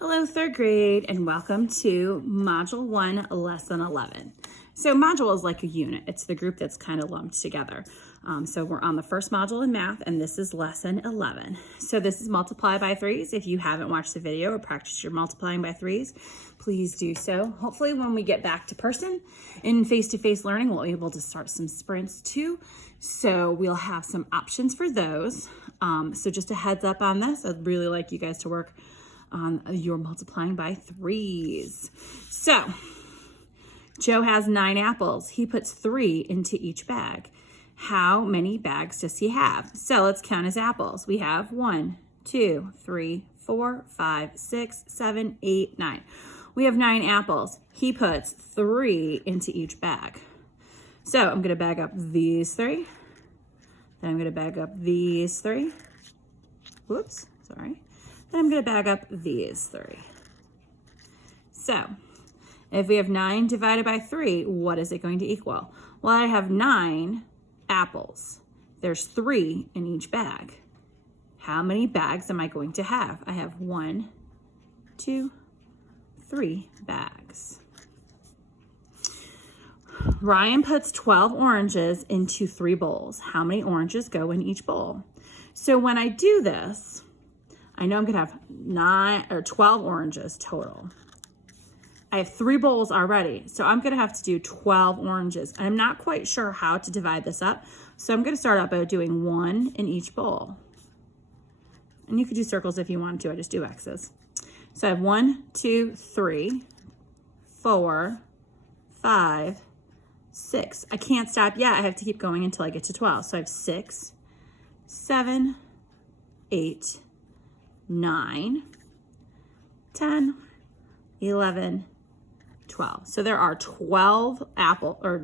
Hello, third grade, and welcome to Module 1, Lesson 11. So module is like a unit. It's the group that's kind of lumped together. So we're on the first module in math, and this is Lesson 11. So this is multiply by threes. If you haven't watched the video or practiced your multiplying by threes, please do so. Hopefully when we get back to person in face-to-face learning, we'll be able to start some sprints too. So we'll have some options for those. So just a heads up on this. I'd really like you guys to work on your multiplying by threes. So Joe has 9 apples. He puts 3 into each bag. How many bags does he have? So let's count his apples. We have 1, 2, 3, 4, 5, 6, 7, 8, 9. We have 9 apples. He puts 3 into each bag. So I'm going to bag up these 3. Then I'm going to bag up these 3. Whoops, sorry. Then I'm going to bag up these 3. So if we have 9 divided by 3, what is it going to equal? Well, I have 9 apples. There's 3 in each bag. How many bags am I going to have? I have 1, 2, 3 bags. Ryan puts 12 oranges into 3 bowls. How many oranges go in each bowl? So when I do this, I know I'm gonna have 12 oranges total. I have 3 bowls already, so I'm gonna have to do 12 oranges. I'm not quite sure how to divide this up, so I'm gonna start out by doing 1 in each bowl. And you could do circles if you wanted to, I just do X's. So I have 1, 2, 3, 4, 5, 6. I can't stop yet, I have to keep going until I get to 12. So I have 6, 7, 8, 9, 10, 11, 12. So there are 12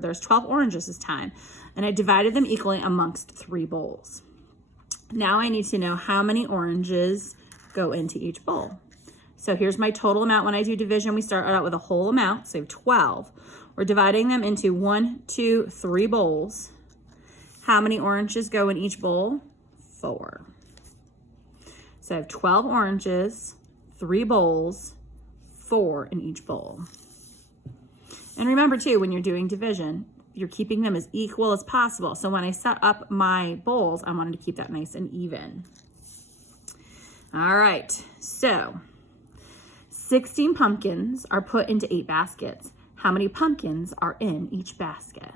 there's 12 oranges this time, and I divided them equally amongst 3 bowls. Now I need to know how many oranges go into each bowl. So here's my total amount. When I do division, we start out with a whole amount, so 12. We're dividing them into 1, 2, 3 bowls. How many oranges go in each bowl? 4. So I have 12 oranges, 3 bowls, 4 in each bowl. And remember too, when you're doing division, you're keeping them as equal as possible. So when I set up my bowls, I wanted to keep that nice and even. All right, so 16 pumpkins are put into 8 baskets. How many pumpkins are in each basket?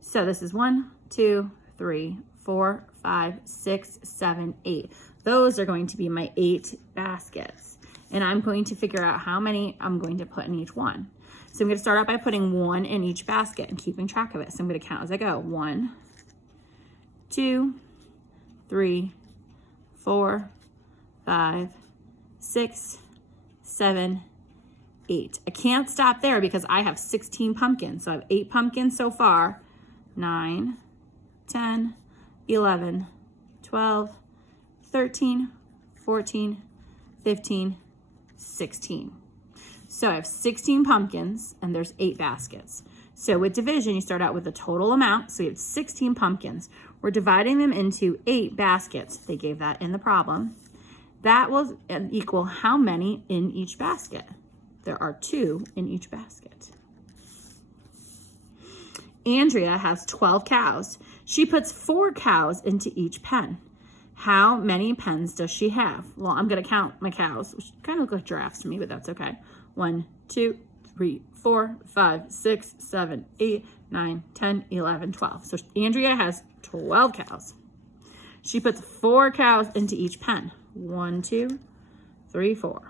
So this is 1, 2, 3, 4, 5, 6, 7, 8. Those are going to be my 8 baskets. And I'm going to figure out how many I'm going to put in each one. So I'm going to start out by putting 1 in each basket and keeping track of it. So I'm going to count as I go. 1, 2, 3, 4, 5, 6, 7, 8. I can't stop there because I have 16 pumpkins. So I have 8 pumpkins so far. 9, 10, 11, 12, 13, 14, 15, 16. So I have 16 pumpkins and there's 8 baskets. So with division, you start out with the total amount. So you have 16 pumpkins. We're dividing them into 8 baskets. They gave that in the problem. That will equal how many in each basket? There are 2 in each basket. Andrea has 12 cows. She puts 4 cows into each pen. How many pens does she have? Well, I'm going to count my cows, which kind of look like giraffes to me, but that's okay. 1, 2, 3, 4, 5, 6, 7, 8, 9, 10, 11, 12. So Andrea has 12 cows. She puts 4 cows into each pen. 1, 2, 3, 4.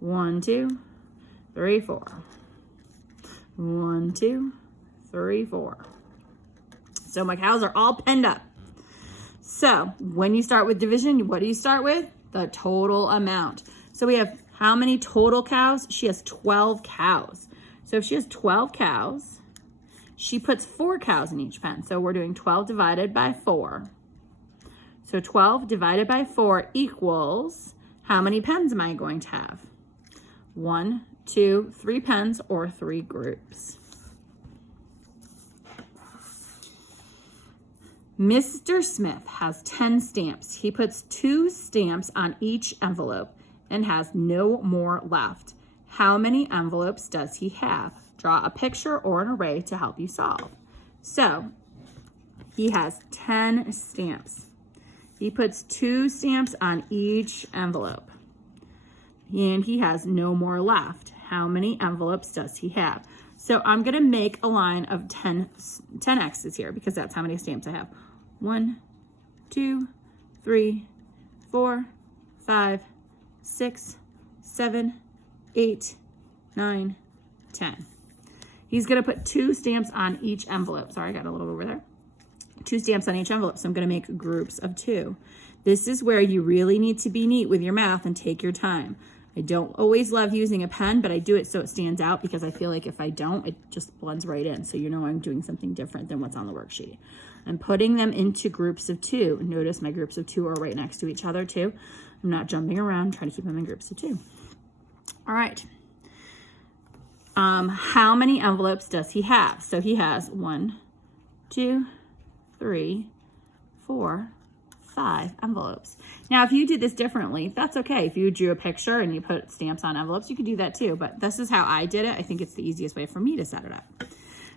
1, 2, 3, 4. 1, 2, 3, 4. So my cows are all penned up. So when you start with division, what do you start with? The total amount. So we have how many total cows? She has 12 cows. So if she has 12 cows, she puts 4 cows in each pen. So we're doing 12 divided by 4. So 12 divided by 4 equals, how many pens am I going to have? 1, 2, 3 pens or 3 groups. Mr. Smith has 10 stamps. He puts 2 stamps on each envelope. and has no more left. How many envelopes does he have? Draw a picture or an array to help you solve. So he has 10 stamps. He puts 2 stamps on each envelope. And he has no more left. How many envelopes does he have? So I'm going to make a line of 10 X's here because that's how many stamps I have. 1, 2, 3, 4, 5, 6, 7, 8, 9, 10. He's going to put 2 stamps on each envelope. Sorry, I got a little over there. 2 stamps on each envelope. So I'm going to make groups of 2. This is where you really need to be neat with your math and take your time. I don't always love using a pen, but I do it so it stands out because I feel like if I don't, it just blends right in. So you know I'm doing something different than what's on the worksheet. I'm putting them into groups of 2. Notice my groups of 2 are right next to each other too. I'm not jumping around, trying to keep them in groups of 2. All right. How many envelopes does he have? So he has 1, 2, 3, 4, 5 envelopes. Now, if you did this differently, that's okay. If you drew a picture and you put stamps on envelopes, you could do that too. But this is how I did it. I think it's the easiest way for me to set it up.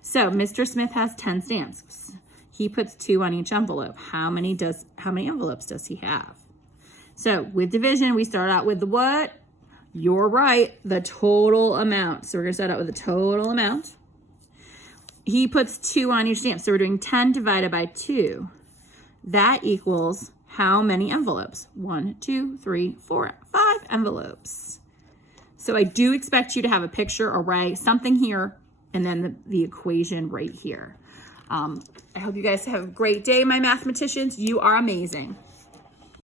So Mr. Smith has 10 stamps. He puts 2 on each envelope. How many envelopes does he have? So with division, we start out with the what? You're right, the total amount. So we're going to start out with the total amount. He puts 2 on each stamp. So we're doing 10 divided by 2. That equals how many envelopes? 1, 2, 3, 4, 5 envelopes. So I do expect you to have a picture, array, something here, and then the equation right here. I hope you guys have a great day, my mathematicians. You are amazing.